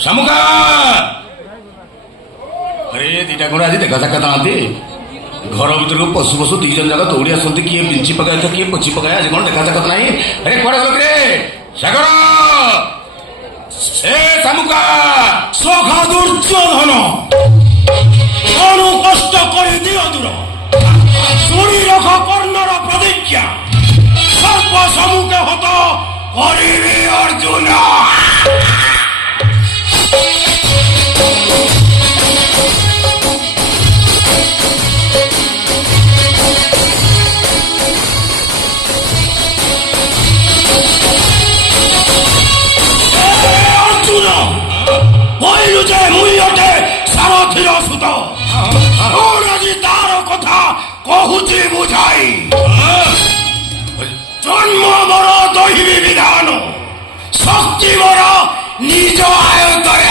शामुका अरे दीटा कौन आज देखा साक्षात आते घर भर को पशु पशु दी जन जाक दौड़ी आसती किए बिंची पकाए तो किए पोची पकाए आज कौन देखा साक्षात नहीं अरे कौन गल रे सागर ए शामुका सखा दुर्योधन कौन कष्ट कर दियो दूर सुनी रख कर्णर प्रतिज्ञा सर्प सम्मुखे हत करिबे अर्जुन କହିଲୁ ଯେ ମୁଇଁ ଅଟେ ସାରଥୀର ସୁତ କଣ ଆଜି ତାର କଥା କହୁଛି ବୁଝାଇ ଜନ୍ମ ମୋର ଦୈବୀ ବିଧାନ ଶକ୍ତି ମୋର ନିଜ ଆୟତରେ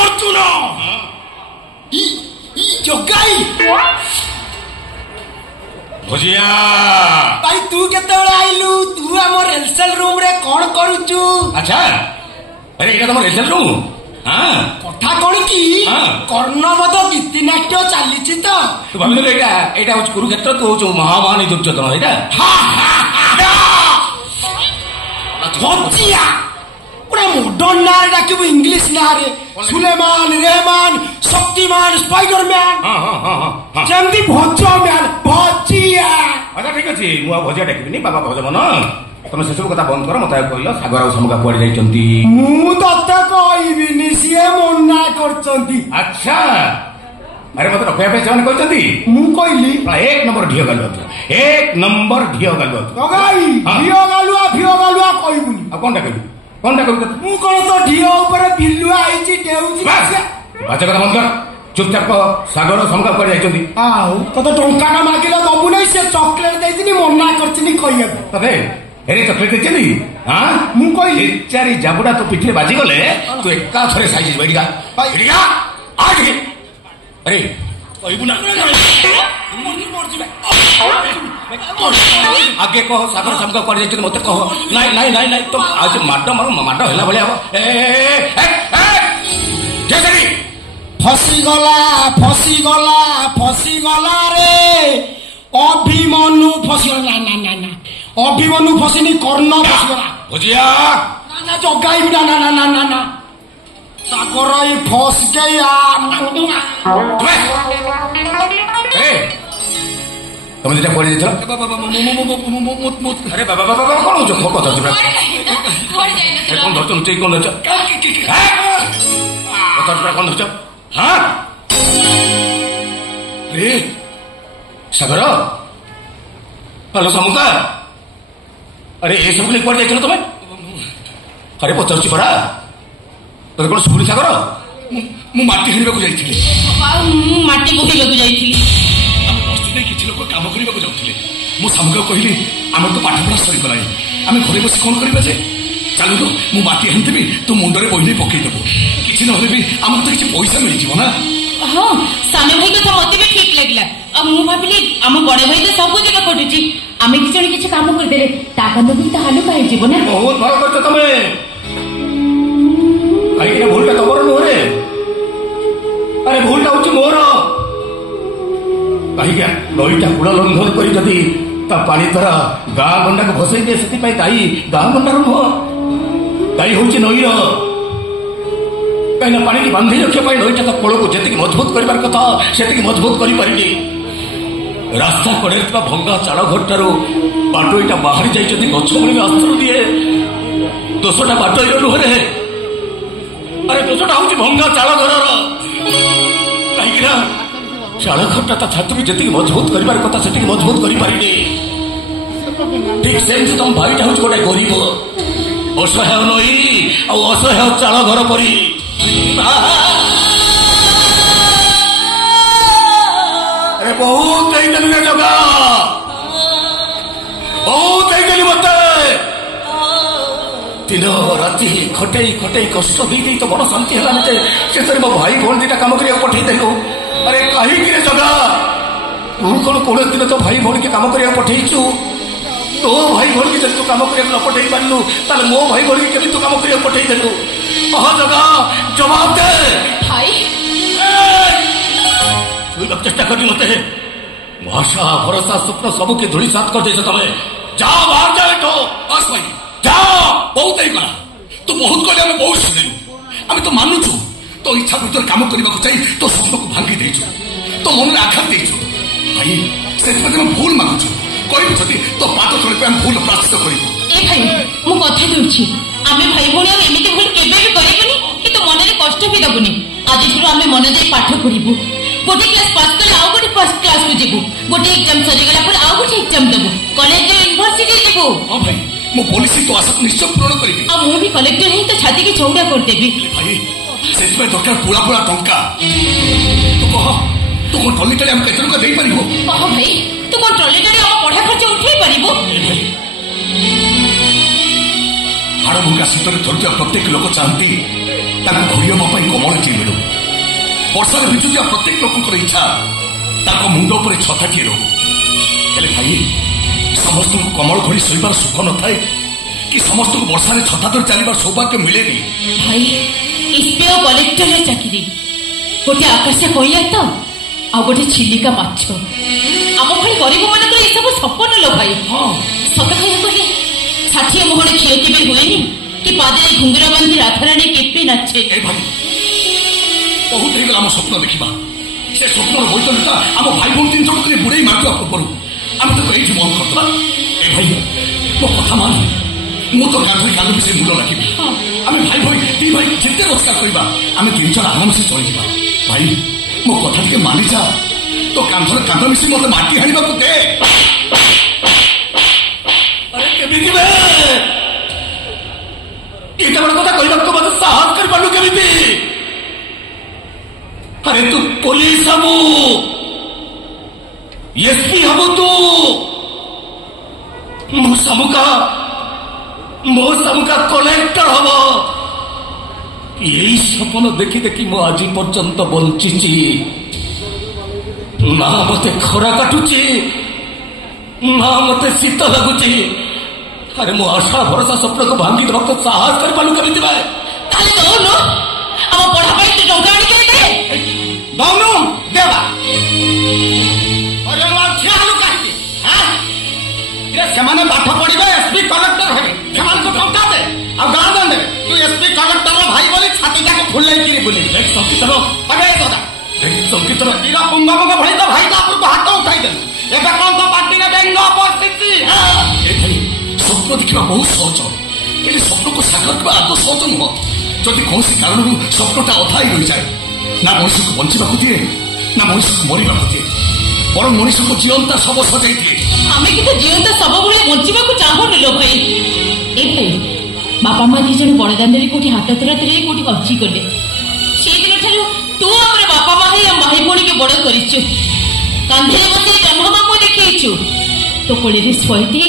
ଅର୍ଜୁନ ଜଗାଇ ଭଜିଆ ଭାଇ ତୁ କେତେବେଳେ ଆଇଲୁ ତୁ ଆମ ରେଲସେଲ ରୁମ ରେ କଣ କରୁଛୁ ଆଚ୍ଛା अरे ये तुम रेलसेल रूम हाँ कथा कौन की कर्णवध गीतिनाट्य चली तो भाविल एटा हूँ कुरुक्षेत्र तू हूँ महामानी दुर्योधन एटा पूरा मॉडर्न ना डाकिबु इंग्लिश ना रे सुलेमान रेहमान शक्तिमान स्पाइडरमैन जल्दी भोजो मैन भजिया अच्छा ठीक अच्छे मुझे भजिया डाकिबिनी बाबा भजमन तुम से सब कथा बंद कर मत कहल सागर आ शामुका कुआड़े जाइछंती मु तते कहबिनी सिए मना करछंती अच्छा अरे मत रखया पे जान कहछंती मु कहली एक नंबर ढियो गालुआ गगाई ढियो गालुआ कहबुनी आ कोनटा कहबी मु कोन तो ढियो ऊपर बिल्लुआ आइची डेउची बाजा कथा बंद कर चुपचाप सागर शामुका कुआड़े जाइछंती आउ तते टंका ना मागिला दबु नै से चॉकलेट देइदिनी मना करछिनी कहिया तते एरे चॉकलेट देछनी हां मु कहली चारि जाबुडा तो पिठे बाजी गले तू एका थरे साइज बैठिगा आज अरे कहबु ना आगे कह सागर शामुका कुआड़े जाइछन मते कह नहीं तो आज माडो हेला भले हो ए जैसे फसी गला रे अभिमन्यु फसीगला ना अभिमन्यु फसीनी कर्ण फसीगला भजिया ना जगाई ना सागर फस गया तुम जेटा पड़ी जाइछ अरे बाबा कौन हो खो कथा कौन धरछ नुचे कौन धरछ कथा कौन धरछ हाँ रे सागर हेलो शामुका अरे ये सब कुआड़े जाइछ तुम अरे पचार पड़ा तो कौन सुनी सागर मु माटी हाणिबा जाइछिली माटी पकेइबा जाइछिली किसी लोक काम करने जाऊे मु शामुका कहली आम तो पाठपढ़ा सरीगला आम घर बस कौन करवा जे चलु तो मु माटी हाणिदेवी तू मुंडे बही पकईदेबू कि ना भी आम तो किसी पैसा मिल ना हाँ सान भाई कथा मत भी ठीक लगे मु भाविली आम बड़े भाई तो सब जगह खटुची आम कि किसी काम करदे काम भी तो हालुका हो ना बहुत भल कर तुम कहीं भूलटा तुम नुहे अरे भूलटा हूँ मोर कहीं नईटा कूड़ लंघन कर पानी द्वारा गाँ गंडा को भसई दिए से दायी गाँ गंडार नुह दायी हूँ नईर कहीं पानी की बांधि रखा नईटा तो कूल को जी मजबूत कर कथा से मजबूत कर रास्ता कड़े भंगा चाड़ घर ठार बाटोईटा बाहरी जाइए गछ मुड़ी अस्त्र दिए दोषटा बाटोईर नुहे अरे दोषटा हूँ भंगा चाड़ घर कहीं चाड़ घरटा ता छात्र भी जी मजबूत कर कथा से मजबूत कर ठीक सेमती तुम भाईटा हूँ गोटे गरीब असहाय नई असहाय चाड़ घर परी अरे बहुत जगह बहुत मत दिन राति खटे कष्ट दी तो बड़ शांति है से मो भाई भौन दीटा कम कर पठेदेलु अरे कहीं जगह तू कौन कौन दिन तो भाई भौन के कम कर पठेचु तो भाई भौणी जब तू काम कर पठे पारू ताले मो भाई भौणी के तू काम कर पठे देलु जगह जवाब दे भाई चेष्टा कर मत आशा भरोसा स्वप्न सबू के धूली सात कर तुम जाओ बाहर जाओ तो बस भाई जाओ बहुत ही करा तू बहुत कले आम बहुत शुणु आम तो मानुचु तो इच्छा भर कम करने को चाहिए तो स्वप्न को भांगी देचु तो मन में आघात देचु भाई से भूल मागुचु कहते तो पाद तले पे भूल प्राश्चित कर भाई मु कथा दूची आमे भाई भौणी एमती भूल केबे भी करबनी कि तो मन में कष्ट भी दबुनी आज आमे मन दे पाठ पढ़िबू गोटे क्लास पास कले आउ गोटे फर्स्ट क्लास को जीवु गोटे एग्जाम सरी गला पर आउ गोटे एग्जाम देबू कॉलेज यूनिवर्सिटी जीवु हां भाई मो पुलिस तो आशा निश्चय पूर्ण करिबी आ मु भी कलेक्टर ही तो छाती की चौड़ा कर देबी भाई सेस में दरकार पूरा पूरा टंका तो कह तू कोन ट्रॉली हम केतन को देई परिबो कह भाई तू कोन ट्रॉली हम पढ़ा खर्च उठेई परिबो हाड़ मुंगा शीतर धरती प्रत्येक लोक चाहती घोड़िया कमल टी मिलू वर्षा भिजुआ प्रत्येक लोक इच्छा मुंड पर छता किए रो भाई समस्त कमल घोड़ी शोबार सुख न थाए कि समस्त को वर्षा छता धर चलबार सौभाग्य मिले भाई एसपी और कलेक्टर चाकरी गोटे आकाश कहला तो आ गोटे चिलिका माछ आम भाई गरीब मान ये सब सपन लो भाई सत कहले 60 मोहन झील केवे हुएनी कि पादे घुंगरा बांधी राधाराणी केपे नाचे भाई बहुत ही आम स्वप्न देखा से स्वप्न बोलता आम भाई भौणी तीन जन बुड़े मार पूर्व आम तो ये मन करता ए भाई मो कथा मान मु तो गांधी कांद से मुंड रखी आम भाई भौणी दी भाई जिते रोजगार करवा आम तीन जन आराम से चल जा भाई मो कथा टे मानि जा तो कांधर कांध मिसी मत माटी हाणा दे अरे केमी एटा बड़ा कथा कहला तो मत साहस कर पालु केमी अरे तू पुलिस हबू एसपी हबू तू मो सबका कलेक्टर हम यही सपन देखी देखी मो आज पर्यंत बंची ना मत खरा काटुची ना मत शीत लगुची अरे मो आशा भरोसा स्वप्न को भांगी देवा तो साहस कर पालु केमी दौनु हम पढ़ा पाई टंका आनी दौनु देवा अरे ख्यालु कहीं से पाठ पढ़े एसपी कलेक्टर है को टंका दे आ गाँ दे तू एसपी कलेक्टर भाई बोली छाती जाक फुल बोली संकितर अरे संकितर इरा पुंगम भाई तो भाई तो हाथ उठाई दे एबे कौन तो पार्टी रे बेंग उपस्थिति स्वप्न देखा बहुत सहज स्वप्न को साकार करवा आदौ सहज नुह जदि कौन कारण स्वप्नटा अधाई रही जाए ना मनीष को बंचा दिए ना मनीष को मरवा दिए बर मनीष को जीवंता शब सजाई दिए आम कि जीवंता शब भाई बंचा चाहून लो भाई ए भाई बापा माँ दी जन बड़दान कौटी हाथ तोराते कौटी अर्जी कले से दिन ठार तू आम बापा माँ ही भाई भौणी के बड़ कर कांधे बस जन्म को देखु तो कोड़े शोते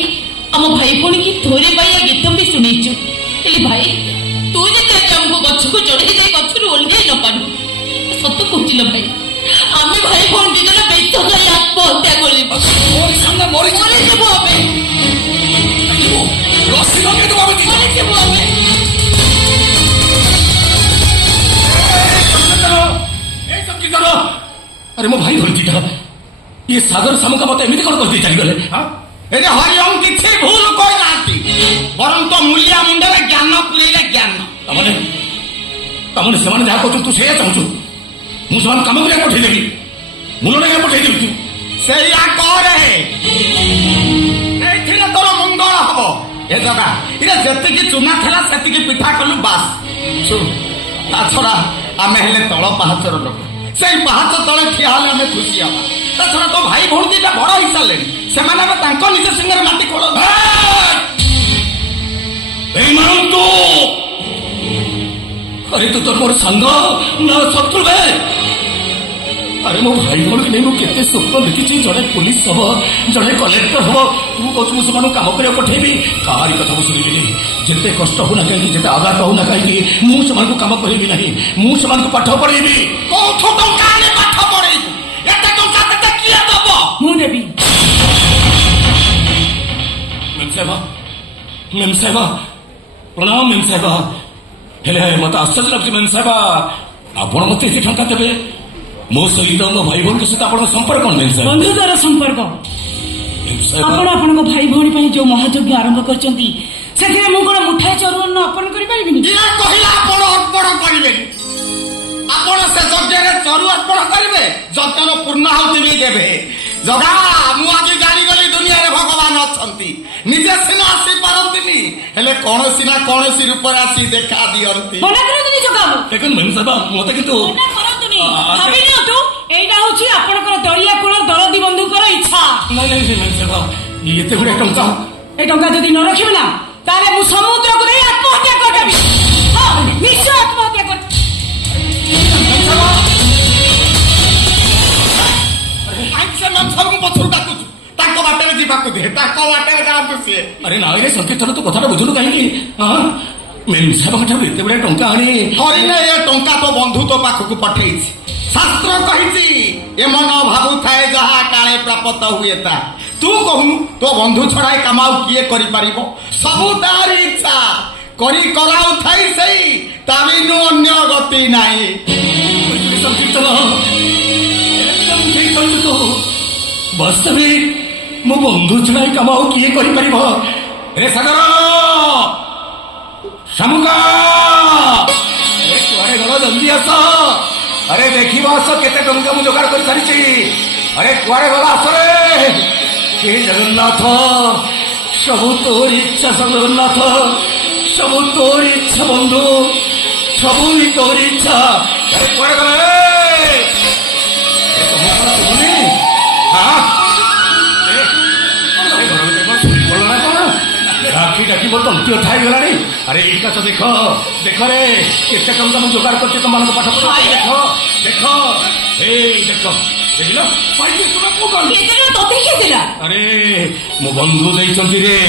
आम भाई भौणी की थोड़े बाइया गीत भी शुणेचु भाई तू जब आमको गछ को चढ़े जाए गचर ओह्लई न पारू सत कहुल भाई आम भाई भौणी दिन बेच कर आत्महत्या अरे मो भाई धरती ये सागर सामुका मत एमती कौन कहते चलीगले हरिओम किसी भूल कहना बरम तो मूलिया मुंडे ज्ञान पुरे ज्ञान तमने से जहाँ कहते तू से चाहूँ मुझे कम कर पठेदेवी मुन पठेदेवी तू से तोर मंगल हम ए जगह ये जी चुना था से पिठा कलु बास शुण ता छड़ा आम हेले तल पाहाचर लोक से पाहाच तले ठिया आम खुशी हाँ ता छड़ा तो भाई भौणी दीटा बड़ हो सारे से निज सिंह माटी खोल तू अरे तू तो मोर सांग ना शत्रु है अरे मो भाई भौणी नहीं मुझे स्वप्न देखी जड़े पुलिस हम जड़े कलेक्टर हम तू कहूँ मुझे कम कर पठेबी कहारी कथा शुणी जिते कष्ट होना कहीं जिते आघात होना कहीं मुझे कम करी ना मुझे पाठ पढ़ेबी कौन पाठ पढ़े किए दब मुझे मेम साहेब प्रणाम मेम साहेब हेले मत आश्चर्य लगुच मेम साहेब आपण मत ये टंका देवे मो सहित मो भाई भौणी सहित आप संपर्क कौन मेम साहेब बंधुतार संपर्क ଆପଣ ଆପଣଙ୍କ ଭାଇ ଭଉଣୀ ପାଇଁ ଯୋଉ ମହାଯଜ୍ଞ ଆରମ୍ଭ କରିଛନ୍ତି ସେଥିରେ ମୁଁ କଣ ମୁଠାଏ ଚରୁଅନ୍ନ ଅର୍ପଣ କରିପାରିବିନି? ଇଏ କହିଲା ଆପଣ ଅର୍ପଣ କରିବେନି ଆପଣ ସେ ଯଜ୍ଞରେ ଚରୁ ଅର୍ପଣ କରିବେ ଯଜ୍ଞର ପୂର୍ଣ୍ଣାହୁତି ବି ଦେବେ ଜଗା ମୁଁ ଆଜି ଜାଣିଗଲି ଦୁନିଆରେ ଭଗବାନ ଅଛନ୍ତି ନିଜେ ସିନା ଆସିପାରନ୍ତିନି ହେଲେ କୌଣସି ନା କୌଣସି ରୂପରେ ଆସି ଦେଖା ଦିଅନ୍ତି ମନା କରନ୍ତୁନି ଜଗାବାବୁ ଦେଖନ୍ତୁ ମେମ୍ ସାହେବ ମତେ କିନ୍ତୁ ମନା କରନ୍ତୁନି ଭାବି ନିଅନ୍ତୁ ଏଇଟା ହଉଛି ଆପଣଙ୍କର ଦଳିଆ କୁଳ ଦରଦୀ ବନ୍ଧୁଙ୍କର ଇଚ୍ଛା ନାଇଁ ନାଇଁ ମେମ୍ ସାହେବ ଏତେ ଗୁଡେ ଟଙ୍କା ଏ ଟଙ୍କା ଯଦି ନ ରଖିବେ ନା ତାହେଲେ ମୁଁ ସମୁଦ୍ରକୁ ନେଇ ଆତ୍ମହତ୍ୟା କରିଦେବି ହଁ ନିଶ୍ଚୟ ଆତ୍ମହତ୍ୟା କରିଦେବି ପଛରୁ ଡାକୁଛୁ ତାଙ୍କ ବାଟରେ ଯିବାକୁ ଦିଏ ତାଙ୍କ ବାଟରେ ଯାଆନ୍ତୁ ସିଏ ଆରେ ନାଇଁ ରେ ସଂକୀର୍ତ୍ତନ ତୁ କଥାଟା ବୁଝୁନୁ କାହିଁକି ମେମ୍ ସାହେବଙ୍କ ଠାରୁ ଏତେ ଗୁଡେ ଟଙ୍କା ଆଣି ହରିନେ ଏ ଟଙ୍କା ତୋ ବନ୍ଧୁ ତୋ ପାଖକୁ ପଠେଇଛି ଶାସ୍ତ୍ର କହିଛି ଏ ମନ ଭାବୁଥାଏ ଯାହା କାଳେ ପ୍ରାପ୍ତ ହୁଏ ତା ତୁ କହୁନୁ ତୋ ବନ୍ଧୁ ଛଡା ଏ କାମ ଆଉ କିଏ କରିପାରିବ ସବୁ ତାରି ଇଚ୍ଛା କରି କରାଉଥାଇ ସେଇ ତା ବିନୁ ଅନ୍ୟ ଗତି ନାହିଁ ସଂକୀର୍ତ୍ତନ ଠିକ କହିଛୁ ତୁ ବାସ୍ତବିକ ମୋ ବନ୍ଧୁ ଛଡା ଏ କାମ ଆଉ କିଏ କରିପାରିବ ରେ ସାଗର ଶାମୁକା କୁଆଡେ ଗଲ ଜଲ୍ଦି ଆସ अरे देखिब आस केते टंका मु जोगाड़ कर सारी अरे कुआड़े गला आसरे के जगन्नाथ सबु तोर इच्छा जगन्नाथ सबु तोर इच्छा बंधु सबु तोर इच्छा अरे कुआड़े गले डाकी डाकी मोर तंती उठा गला अरे एका तो देख देख रे केते टंका मु जोगाड़ करते तुम मान पाठ पढ़ा देख देख ए देख देखिल पाइके तुम को कर केते तोते के दिला अरे मो बंधु देइचंती रे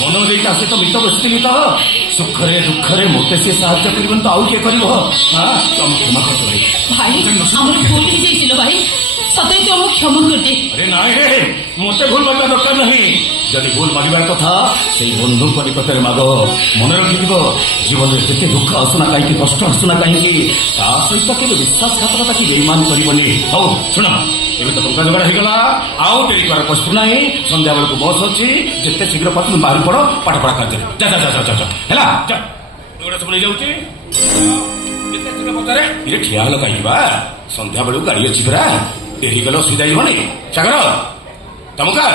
मन देई आसे तो मित बसती तो सुखरे दुखरे मोते से सहायता करबन तो आउ के करबो हां तुम क्षमा कर भाई हमर भूल ही जाइसिलो भाई सतै तो क्षमा कर दे अरे नाइ रे मोते भूल मागवा दरकार नहीं जदि भूल मागिबार कथा से बंधु परिकतरे माग मन रखिब जीवन में केते दुख आसुना कहीं कष्ट आसुना कहीं ता सहित केबे विश्वासघातकता की बेईमान करबनी हौ सुन एबे तो टंका जोगाड़ हेगला आउ डेरी कर कष्ट नाही संध्या बेल को बस अछि जते शीघ्र पाछ बाहर पड़ो पाठ पढ़ा कर जा जा जा जा जा हेला जा जोड़ा सब ले जाउची जते शीघ्र पतारे इरे ठिया हलो कहीं बा संध्या बेल गाड़ी अछि परा डेरी गलो सुई जाई होनी सागर तमका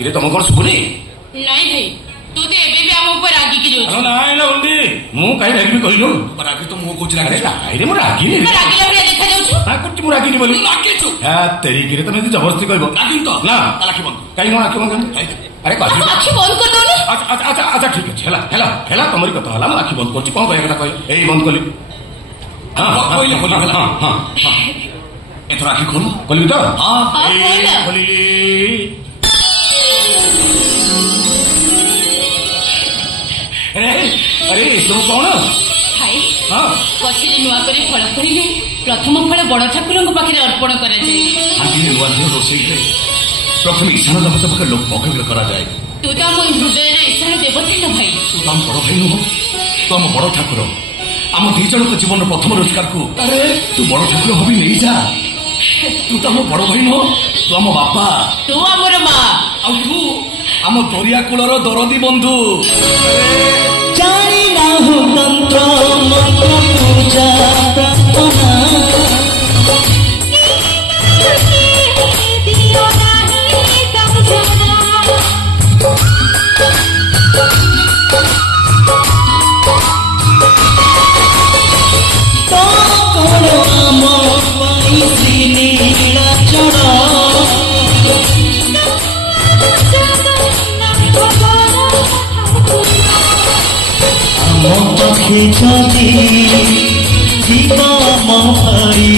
इरे तम कोन सुनी नहीं भाई तू तो एबे भी हम ऊपर रागी की जोछ नहीं ना बंदी मु काई रागी कहलो रागी तो मु कोच रागी अरे मु रागी नहीं रागी लगे देखा जाउछु हां कुछ मु रागी नहीं बोली रागी छु हां तेरी गिरे तमे जबरदस्ती कहबो रागी तो ना राखी बंद काई न राखी बंद अरे काजी राखी बंद कर दो ना अच्छा अच्छा ठीक है हेला हेला हेला तमरी कथा हला राखी बंद करछि कोन कहया कथा कह एई बंद करली हां कहली हां हां हां एतो राखी खोल खोलबी तो हां खोली अरे सब कौन भाई पछे नुआ करे फल पड़े प्रथम फल बड़ ठाकुर पाखे अर्पण करा जाए नुआ झील रोषे प्रथम ईशान देवता पाखे लोक पकेट करा जाए तू तो आम हृदय ईशान देवता न भाई तू तो आम बड़ भाई नुह तू आम बड़ ठाकुर आम दी जन जीवन प्रथम रोजगार को अरे तू बड़ ठाकुर हबी नहीं जा तू तो आम बड़ भाई नुह तू आम बापा तू आमर माँ आ तू आम दरिया कूलर दरदी बंधु जानी ना हो मंत्र मंत्र पूजा प्रार्थना दियो नहीं समझना तो करो आम पाई नीला चढ़ा पक्षी छाती जीवा माई